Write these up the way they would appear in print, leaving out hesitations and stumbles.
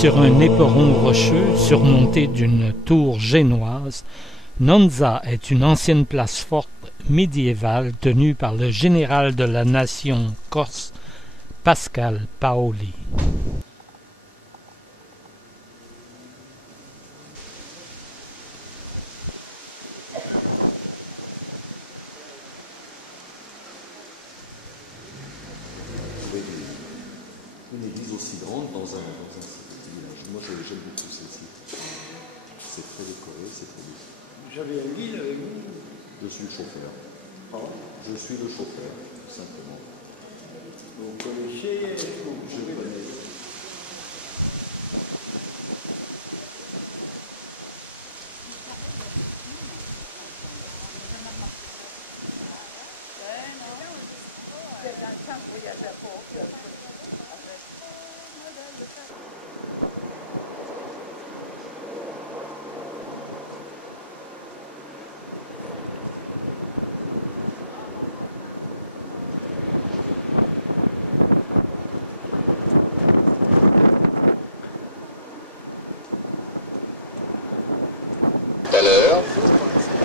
Sur un éperon rocheux surmonté d'une tour génoise, Nonza est une ancienne place forte médiévale tenue par le général de la nation corse, Pascal Paoli. Une église aussi grande dans un village. Moi, j'aime beaucoup celle-ci. C'est très décoré, c'est très beau. J'avais un guide avec vous. Je suis le chauffeur. Ah. Je suis le chauffeur, tout simplement. Vous connaissez? Je connais. Tout à l'heure,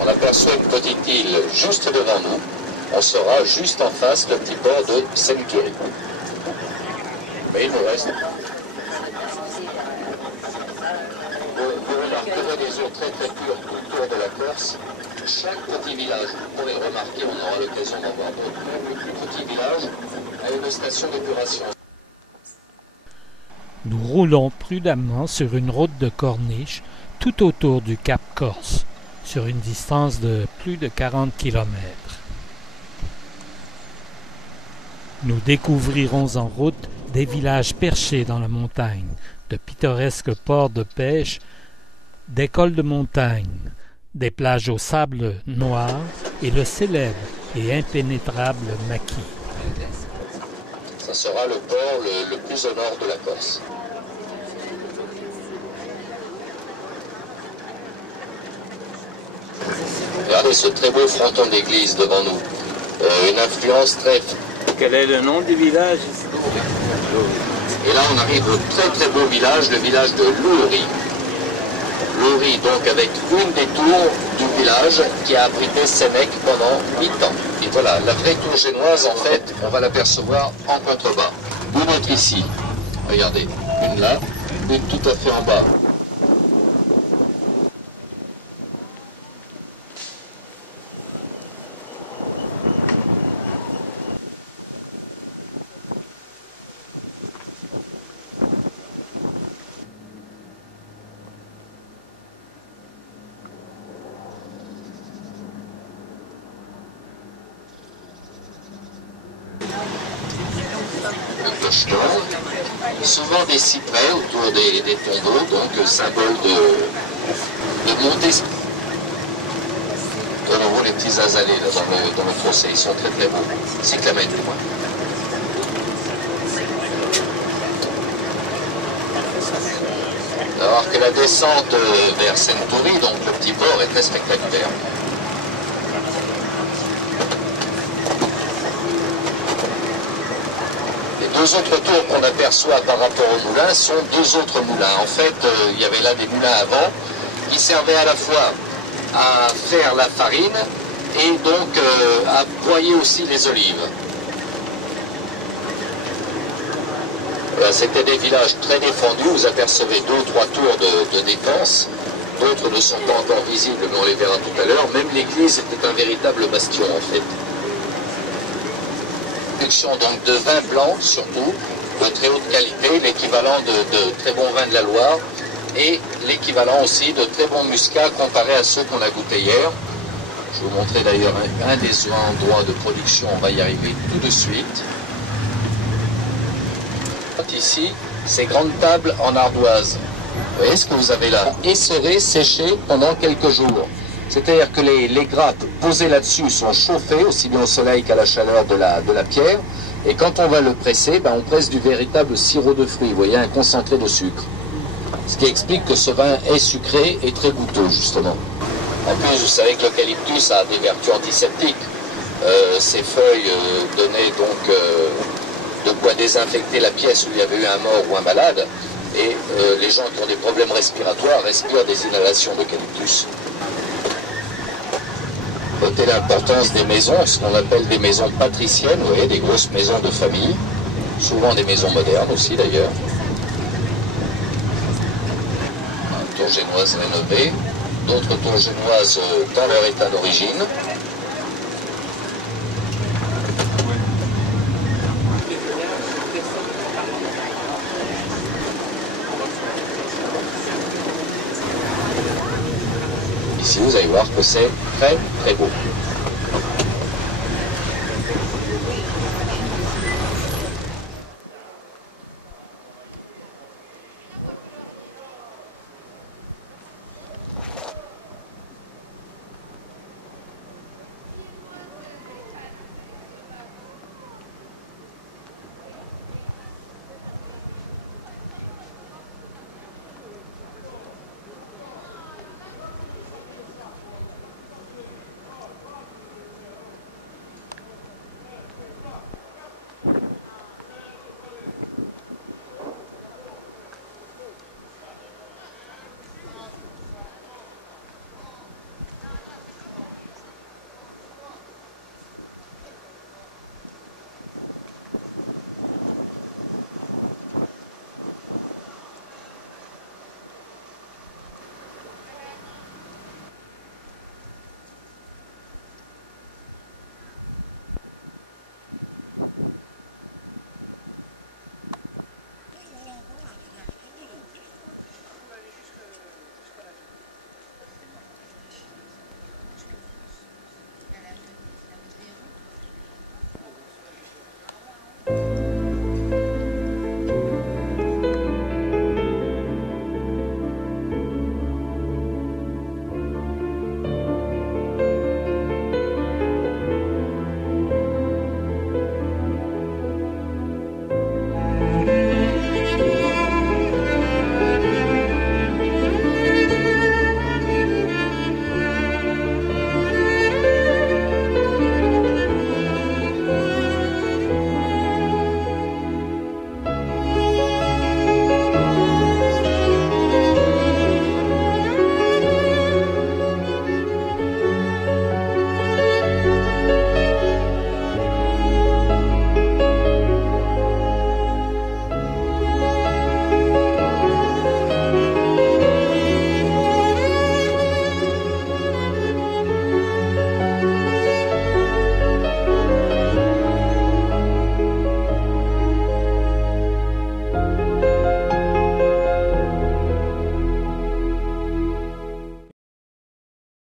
on aperçoit une petite île juste devant nous. On sera juste en face le petit port de Seine-Curie. Mais il nous reste. Vous remarquerez des eaux très très pures autour de la Corse. Chaque petit village, vous pourrez remarquer, on aura l'occasion d'en voir d'autres, même le plus petit village a une station d'épuration. Nous roulons prudemment sur une route de corniche tout autour du Cap Corse, sur une distance de plus de 40 km. Nous découvrirons en route des villages perchés dans la montagne, de pittoresques ports de pêche, des cols de montagne, des plages au sable noir et le célèbre et impénétrable maquis. Ça sera le port le plus au nord de la Corse. Regardez ce très beau fronton d'église devant nous. Une influence très... Quel est le nom du village? Et là on arrive au très très beau village, le village de Louri. Louri donc avec une des tours du village qui a abrité Sénèque pendant 8 ans. Et voilà, la vraie tour génoise en fait, on va l'apercevoir en contrebas. Une autre ici, regardez, une là, une tout à fait en bas. Le clocheton, souvent des cyprès autour des tombeaux, donc symbole de de monter de nouveau les petits azalées là, dans le fossé. Ils sont très très beaux. Cyclamènes du moins. Alors que la descente vers Centauri, donc le petit port, est très spectaculaire. Les deux autres tours qu'on aperçoit par rapport aux moulins sont deux autres moulins. En fait, il y avait là des moulins avant qui servaient à la fois à faire la farine et donc à broyer aussi les olives. Voilà, c'était des villages très défendus. Vous apercevez 2 ou 3 tours de défense. D'autres ne sont pas encore visibles, mais on les verra tout à l'heure. Même l'église était un véritable bastion en fait. Production donc de vin blanc surtout, de très haute qualité, l'équivalent de très bons vins de la Loire et l'équivalent aussi de très bons muscats comparé à ceux qu'on a goûtés hier. Je vais vous montrer d'ailleurs un des endroits de production, on va y arriver tout de suite. Ici, ces grandes tables en ardoise. Vous voyez ce que vous avez là? Essoré, séché pendant quelques jours. C'est-à-dire que les grappes posées là-dessus sont chauffées, aussi bien au soleil qu'à la chaleur de la pierre. Et quand on va le presser, on presse du véritable sirop de fruits, vous voyez, un concentré de sucre. Ce qui explique que ce vin est sucré et très goûteux, justement. En plus, vous savez que l'eucalyptus a des vertus antiseptiques. Ses feuilles donnaient donc de quoi désinfecter la pièce où il y avait eu un mort ou un malade. Et les gens qui ont des problèmes respiratoires respirent des inhalations d'eucalyptus. Notez l'importance des maisons, ce qu'on appelle des maisons patriciennes, vous voyez, des grosses maisons de famille, souvent des maisons modernes aussi d'ailleurs. Une tour génoise rénovée, d'autres tours génoises dans leur état d'origine. Ici, vous allez voir que c'est très très beau.